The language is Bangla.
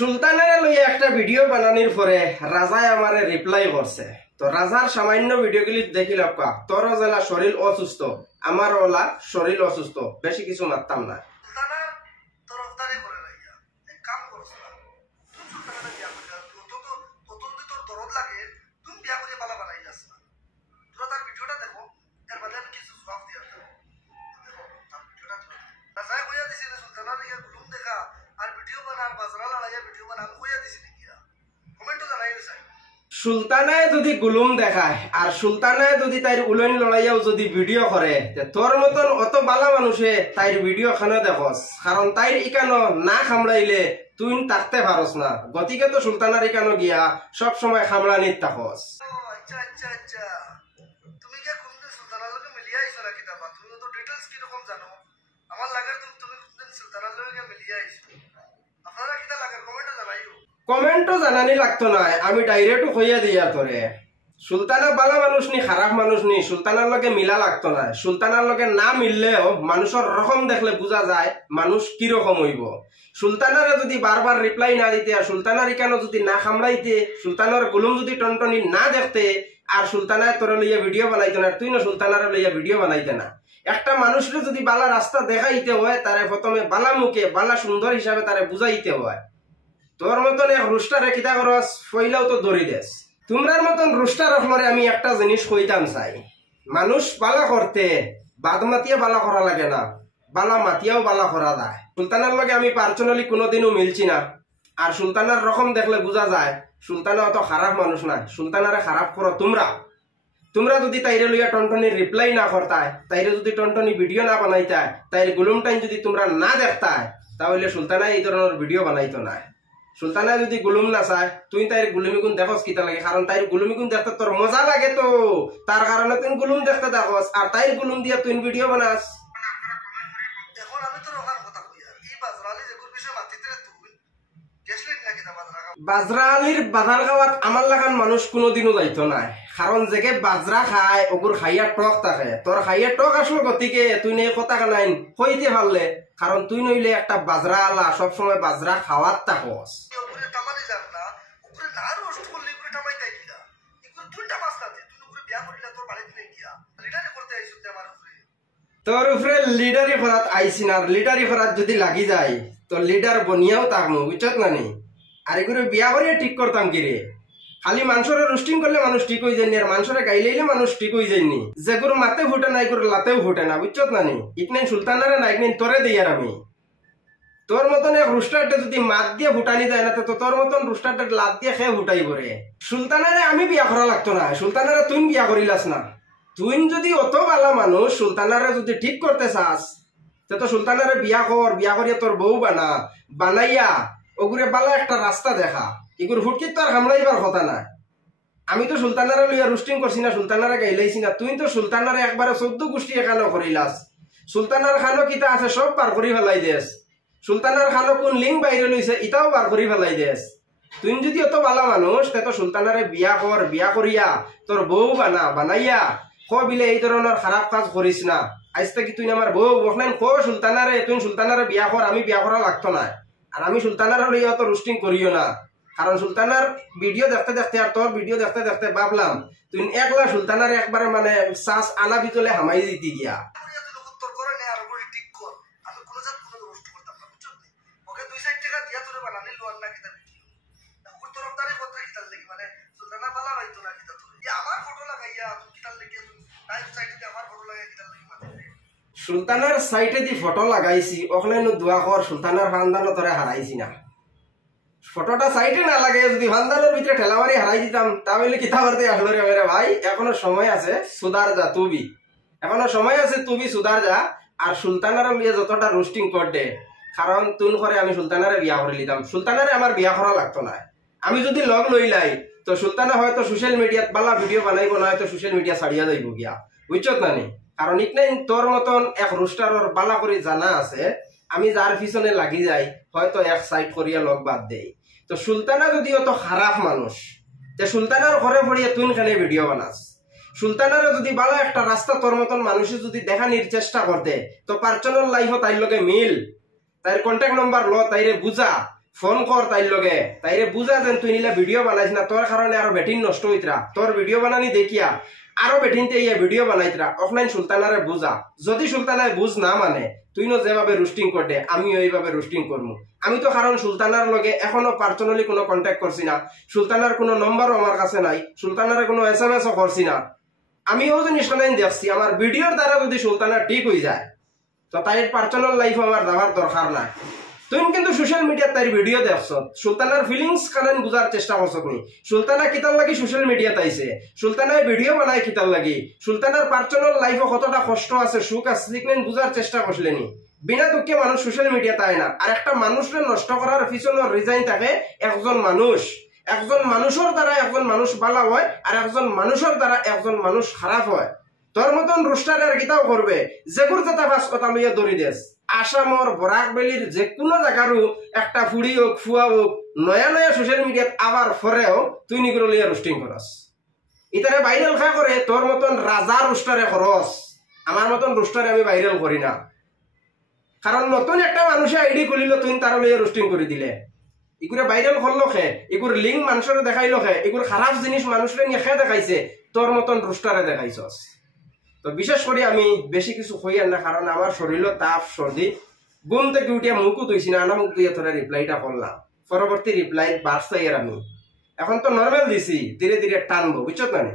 সুলতানের লইয়া একটা ভিডিও বানানোর পরে রাজায় আমারে রিপ্লাই করছে। তো রাজার সামান্য ভিডিও ক্লিপ দেখিল, তোর জেলা শরীর অসুস্থ, আমার ওলা শরীর অসুস্থ, বেশি কিছু মারতাম না। সুলতানায় যদি গুলুম দেখায় আর সুলতানায় যদি তাইর উলন লড়াইয়াও যদি ভিডিও করে, তোর মতন অত বালা মানুষে তাইর ভিডিও খানে দেখস, কারণ তাইর ইকানো না খামড়াইলে তুই থাকতে পারস না। গতিকে তো সুলতানার ইকানো গিয়া সব সময় খামড়ানিত থাকস। তুমি কি কোনদিন সুলতানার লগে মিলিয়া আইছো নাকি? তাবা তুমি তো ডিটেইলস কি রকম জানো? আমার লাগে তুমি কোনদিন সুলতানার লগে মিলিয়া আইছো? আপনারা কিটা লাগে কমেন্টে জানাইও। কমেন্টও জানানি লাগতো না, আমি ডাইরেক্ট হইয়া দিয়া তোরে। সুলতানা বালা মানুষ নি, খারাপ মানুষ নি, সুলতানার লগে মিলা লাগতো না। সুলতানার লগে না মিললেও মানুষের রকম দেখলে বোঝা যায় মানুষ কিরকম হইব। সুলতানারে যদি বারবার রিপ্লাই না দিতে আর সুলতানার ইকানো যদি না খামড়াইতে, সুলতানার গুলুম যদি টনটনি না দেখতে আর সুলতানায় তোর লইয়া ভিডিও বানাইতে না, তুই না সুলতানার লইয়া ভিডিও বানাইতে না। একটা মানুষের যদি বালা রাস্তা দেখাইতে হয়, তারে প্রথমে বালা মুখে বালা সুন্দর হিসাবে তারে বুঝাইতে হয়। তোর মতন এক রুস্টারে কিতা করস, ফইলাও তো দড়ি দেস। তোমরার মতন রুস্টার হলরে আমি একটা জিনিস কইতাম চাই, মানুষ বালা করতে বাদ মাতিয়া বালা করা লাগে না, বালা মাতিয়াও বালা করা যায়। সুলতানার লগে আমি পার্সোনালি কোনোদিনও মিলছি না, আর সুলতানার রকম দেখলে বোঝা যায় সুলতানা অত খারাপ মানুষ না। সুলতানারে খারাপ করো তোমরা যদি তাইরে লইয়া টনটনির রিপ্লাই না করতায়, তাইরে যদি টনটনি ভিডিও না বানাইতায়, তাইর গুলুম টাইম যদি তোমরা না দেখতায়, তাহলে সুলতানা এই ধরনের ভিডিও বানাইতো না। সুলতানা যদি গুলুম না চায়, তুই তাইর গুলুমিগুন দেখস কিতা লাগে, কারণ তাইর গুলুমিগুন দেখতে তোর মজা লাগে, তো তার কারণে তুই গুলুম দেখতে দেখস আর তাইর গুলুম দিয়া তুই ভিডিও বানাস। এখন আমি তোর ওখান কথা কই, আর এই বাজরালি যে কোন বিষয় মাতিতে তুই গেছলি নাকি? তা বাজরা বাজরা আলির বাজার খাওয়াত আমার লাগান মানুষ কোনোদিনও যাইতো না, কারণ যেকে বাজরা খায় ওগুর খাইয়া টক থাকে। তোর খাইয়া টক আসলো, গতিকে তুই নেই কথা কানাইন কইতে পারলে, কারণ তুই নইলে একটা বাজরা আলা সবসময় বাজরা খাওয়ার থাকস। উপরে টামানি যান না, উপরে না রোস্ট করলে উপরে টামাই তাই কিলা ইকুর দুইটা মাছ নাতে তুই উপরে বিয়া করিলা তোর বাড়িতে নেই গিয়া লিডারে করতে আইছো তে আমার উপরে। তোর উপরে লিডারি করাত আইছি না, লিডারি করাত যদি লাগি যায় তো লিডার বনিয়াও তাকমু, বুঝছত না নি? আর এগুলো বিয়া করিয়া ঠিক করতাম কি রে? খালি মানুষরে রোস্টিং করলে মানুষ ঠিক হয়ে যায়নি, আর মানুষরে গাইলেইলে মানুষ ঠিক হয়ে যায়নি। যে গুরু মাতে ফুটে না, এগুলো লাতেও ফুটে না, বুঝছত না নি? ইকনেন সুলতানারে না, ইকনেন তোরে দিই। আর আমি তোর মতন এক রুস্টারটা যদি মাত দিয়ে ফুটানি যায় না, তো তোর মতন রুস্টারটা লাত দিয়ে খেয়ে ফুটাই করে। সুলতানারে আমি বিয়া করা লাগতো না, সুলতানারে তুই বিয়া করিলাস না। তুই যদি অত বালা মানুষ সুলতানারে যদি ঠিক করতে চাস, তো সুলতানারে বিয়া কর, বিয়া করিয়া তোর বউ বানাইয়া ওগুরে বালা একটা রাস্তা দেখা। এগুলো ফুটকির তো আর হামলাইবার কথা না। আমি তো সুলতানারে লইয়া রুস্টিং করছি না, সুলতানারে গাইলাইছি না। তুই তো সুলতানারে একবারে 14 গোষ্ঠী এখানো করিলাস। সুলতানার খানো কিতা আছে সব পার করি ফেলাই দেস। সুলতানার খানো কোন লিঙ্ক বাইরে লইছে ইটাও বার করি ফেলাই দেস। তুই যদি অত বালা মানুষ, তো সুলতানারে বিয়া কর, বিয়া করিয়া তোর বউ বানাইয়া বিলে এই ধরনের খারাপ কাজ করিস না। আজ থেকে তুই আমার বউ বসলেন সুলতানারে, তুই সুলতানারে বিয়া কর, আমি বিয়া করা লাগতো না। আর আমি সুলতানার লইয়া অত রুস্টিং করিও না, কারণ সুলতানার ভিডিও দেখতে দেখতে আর তোর ভিডিও দেখতে দেখতে ভাবলাম তুই একলা সুলতানার একবারে মানে শ্বাস আনা ভিতরে হামাই দিতে গিয়া। সুলতানার সাইটে দি ফটো লাগাইছি, ওখানে দোয়া কর সুলতানার খানদানও তোরে হারাইছি না। ফটোটা সাইটে না লাগাই যদি খানদানের ভিতরে ঠেলামারি হারাই দিতাম, তাহলে কিতা করতে আসলো রে মেরে ভাই? এখনো সময় আছে, সুধার যা তুবি, এখনো সময় আছে, তুবি সুধার যা। আর সুলতানারে লিয়ে যতটা রোস্টিং করতে, কারণ তুন করে আমি সুলতানারে বিয়া করে লিতাম। সুলতানারে আমার বিয়া করা লাগতো না। আমি যদি লগ লইলাই তো সুলতানা হয়তো সোশ্যাল মিডিয়াত বালা ভিডিও বানাইব না, হয়তো সোশ্যাল মিডিয়া ছাড়িয়া যাইব গিয়া, বুঝছত না নি? কারণ ইকনাইন তোর মতন এক রুস্টারর বালা করে জানা আছে, আমি যার পিছনে লাগি যাই হয়তো এক সাইড করিয়া লগ বাদ দেই। তো সুলতানা যদি অত খারাপ মানুষ, যে সুলতানার ঘরে পড়িয়া তুই খানে ভিডিও বানাস। সুলতানারে যদি বালা একটা রাস্তা তোর মতন মানুষে যদি দেখানির চেষ্টা করতে, তো পার্সোনাল লাইফও তাইর লগে মিল, তাইর কন্ট্যাক্ট নাম্বার ল, তাইরে বুঝা ফোন কর তাইর লগে, তাইরে বুঝা যেন তুই নিলা ভিডিও বানাইছ না, তোর কারণে আরো বেটিন নষ্ট হইতরা, তোর ভিডিও বানানি দেখিয়া আরো বেটিনতে ইয়া ভিডিও বানাইতরা। অফলাইন সুলতানারে বুঝা, যদি সুলতানায় বুঝ না মানে তুই ন যেভাবে রুস্টিং করতে আমি ওইভাবে রুস্টিং করবো। আমি তো কারণ সুলতানার লগে এখনো পার্সোনালি কোনো কন্ট্যাক্ট করছি না, সুলতানার কোনো নম্বরও আমার কাছে নাই, সুলতানারে কোনো SMS-ও করছি না। আমি ও জিনিস দেখছি আমার ভিডিওর দ্বারা যদি সুলতানা ঠিক হয়ে যায় তো তাইর পার্সোনাল লাইফ আমার যাওয়ার দরকার নাই। তুই কিন্তু সোশ্যাল মিডিয়াত তাইর ভিডিও দেখছ, সুলতানার ফিলিংস কারণ বুঝার চেষ্টা করছ নি। সুলতানা কিতার লাগি সোশ্যাল মিডিয়াত আইছে, সুলতানায় ভিডিও বানায় কিতার লাগি, সুলতানার পার্সোনাল লাইফে কতটা কষ্ট আছে সুখ আছে সিগনেন বুঝার চেষ্টা করলেনি। বিনা দুঃখে মানুষ সোশ্যাল মিডিয়াতে আয় না। আর একটা মানুষকে নষ্ট করার পিছনের রিজাইন থাকে একজন মানুষ। একজন মানুষের দ্বারা একজন মানুষ ভালো হয়, আর একজন মানুষের দ্বারা একজন মানুষ খারাপ হয়। তোর মতন রুস্টার আর কিতাও করবে যেগুর যেটা বাস কথা লইয়া দৌড়ি দেশ। আসামর বরাক বেলির যে কোনো জায়গারও একটা ফুড়ি হোক ফুয়া হোক নয়া নয়া সোশ্যাল মিডিয়াত আবার ফরেও তুই নিগুলো লইয়া রুস্টিং করস। ইতারে ভাইরাল খা করে তোর মতন রাজা রুস্টারে খরচ, আমার মতন রুস্টারে আমি ভাইরাল করি না। কারণ নতুন একটা মানুষে আইডি খুলিল তুই তার লইয়া রুস্টিং করে দিলে, এগুলো ভাইরাল করলো খে, এগুলো লিঙ্ক মানুষের দেখাইলো খে, এগুলো খারাপ জিনিস মানুষের নিয়ে খে দেখাইছে, তোর মতন রুস্টারে দেখাইছস। তো বিশেষ করে আমি বেশি কিছু হইয়ার না, কারণ আমার শরীরও তাপ সর্দি, ঘুম থেকে উঠিয়া মুখও ধুইছি না, মুখ ধুইয়া তোরা রিপ্লাইটা করলাম। পরবর্তী রিপ্লাই বাড়ছে আমি এখন তো নর্মাল দিছি, ধীরে ধীরে টানবো, বুঝছো না।